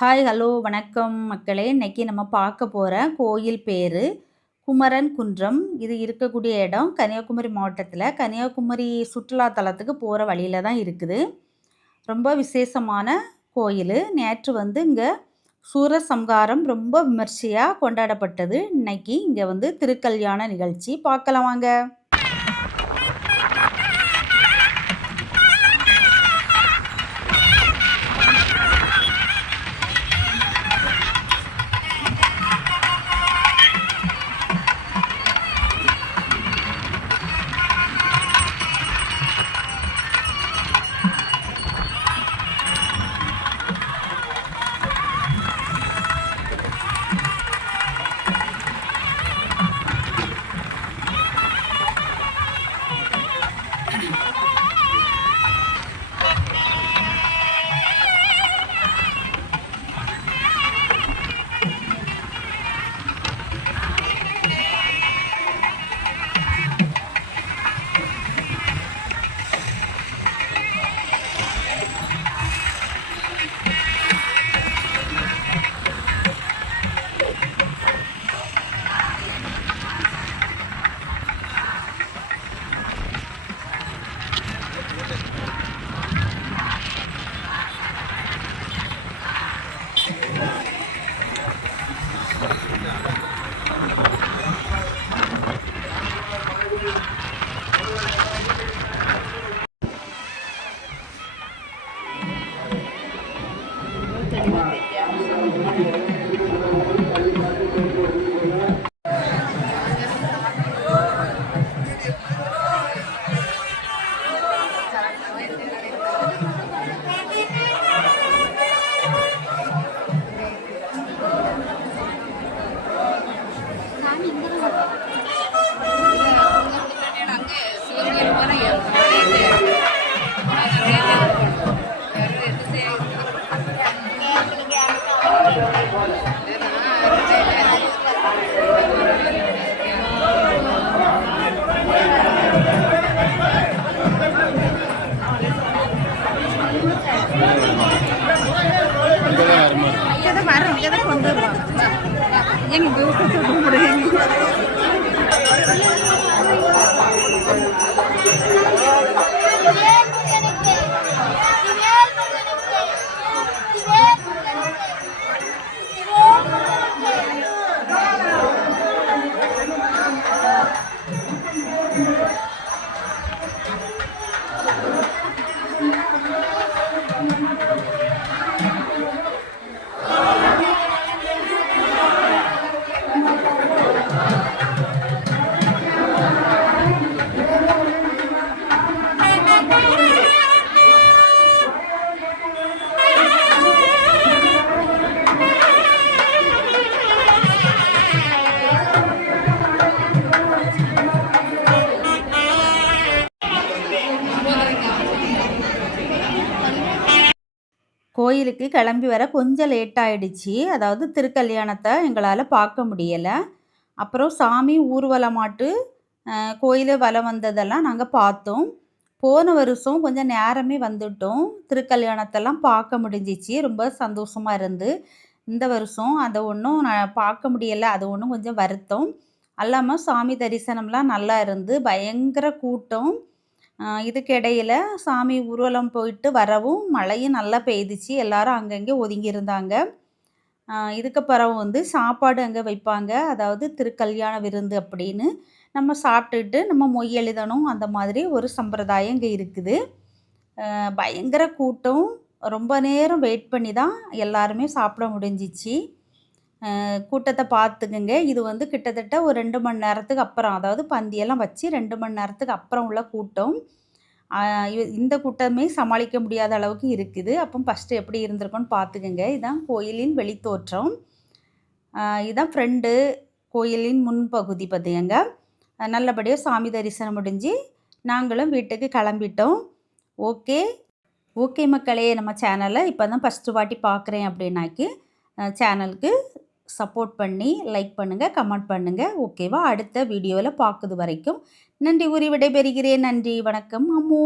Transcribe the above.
Hi hello வணக்கம் மக்களே. இன்றைக்கி நம்ம பார்க்க போகிற கோயில் பேர் குமரன் குன்றம். இது இருக்கக்கூடிய இடம் கன்னியாகுமரி மாவட்டத்தில். கன்னியாகுமரி சுற்றுலாத்தலத்துக்கு போகிற வழியில் தான் இருக்குது. ரொம்ப விசேஷமான கோயில். நேற்று வந்து இங்கே சூரசம்காரம் ரொம்ப விமர்சையாக கொண்டாடப்பட்டது. இன்றைக்கி இங்கே வந்து திருக்கல்யாண நிகழ்ச்சி. பார்க்கலாம் வாங்க. வரோம் இங்கே தான் கொண்டு வருவாங்க எங்க கோயிலுக்கு கிளம்பி வர கொஞ்சம் லேட் ஆகிடுச்சி அதாவது திருக்கல்யாணத்தை எங்களால் பார்க்க முடியலை. அப்புறம் சாமி ஊர்வலமாட்டு அஹ், கோயிலை வலம் வந்ததெல்லாம் நாங்கள் பார்த்தோம். போன வருஷம் கொஞ்சம் நேரமே வந்துட்டோம். திருக்கல்யாணத்தெல்லாம் பார்க்க முடிஞ்சிச்சு. ரொம்ப சந்தோஷமாக இருந்து. இந்த வருஷம் அதை ஒன்றும் நான் பார்க்க முடியலை. அது ஒன்றும் கொஞ்சம் வருத்தம். அல்லாமல் சாமி தரிசனம்லாம் நல்லா இருந்து பயங்கர கூட்டம். இதுக்கிடையில் இதுக்கு இடையில சாமி ஊர்வலம் போயிட்டு வரவும் மழையும் நல்லா பெய்துச்சு. எல்லாரும் அங்கங்கே ஒதுங்கி இருந்தாங்க இதுக்கு வந்து சாப்பாடு அங்கே வைப்பாங்க. அதாவது திருக்கல்யாண விருந்து அப்படின்னு நம்ம சாப்பிட்டுட்டு நம்ம மொய் எழுதணும். அந்த மாதிரி ஒரு சம்பிரதாயம் இங்கே இருக்குது. பயங்கர கூட்டம். ரொம்ப நேரம் வெயிட் பண்ணி தான் எல்லாருமே சாப்பிட முடிஞ்சிச்சு. கூட்டத்தை பார்த்துக்குங்க இது வந்து கிட்டத்தட்ட ஒரு ரெண்டு மணி நேரத்துக்கு அப்புறம். அதாவது பந்தியெல்லாம் வச்சு ரெண்டு மணி நேரத்துக்கு அப்புறம் உள்ள கூட்டம். இந்த கூட்டமே சமாளிக்க முடியாத அளவுக்கு இருக்குது. அப்போ ஃபஸ்ட்டு எப்படி இருந்திருக்கும்னு பார்த்துக்குங்க இதுதான் கோயிலின் வெளித்தோற்றம். இதுதான் ஃப்ரெண்டு கோயிலின் முன்பகுதி பார்த்துக்கங்க நல்லபடியாக சாமி தரிசனம் முடிஞ்சு நாங்களும் வீட்டுக்கு கிளம்பிட்டோம். ஓகே. ஓகே மக்களே நம்ம சேனலை இப்போ தான் ஃபஸ்ட்டு வாட்டி பார்க்குறேன் அப்படின்னாக்கி சேனலுக்கு சப்போர்ட் பண்ணி லைக் பண்ணுங்கள் கமெண்ட் பண்ணுங்கள் ஓகேவா அடுத்த வீடியோவில் பார்க்குது வரைக்கும் நன்றி உரிவிடை விடைபெறுகிறேன். நன்றி வணக்கம் அம்மு.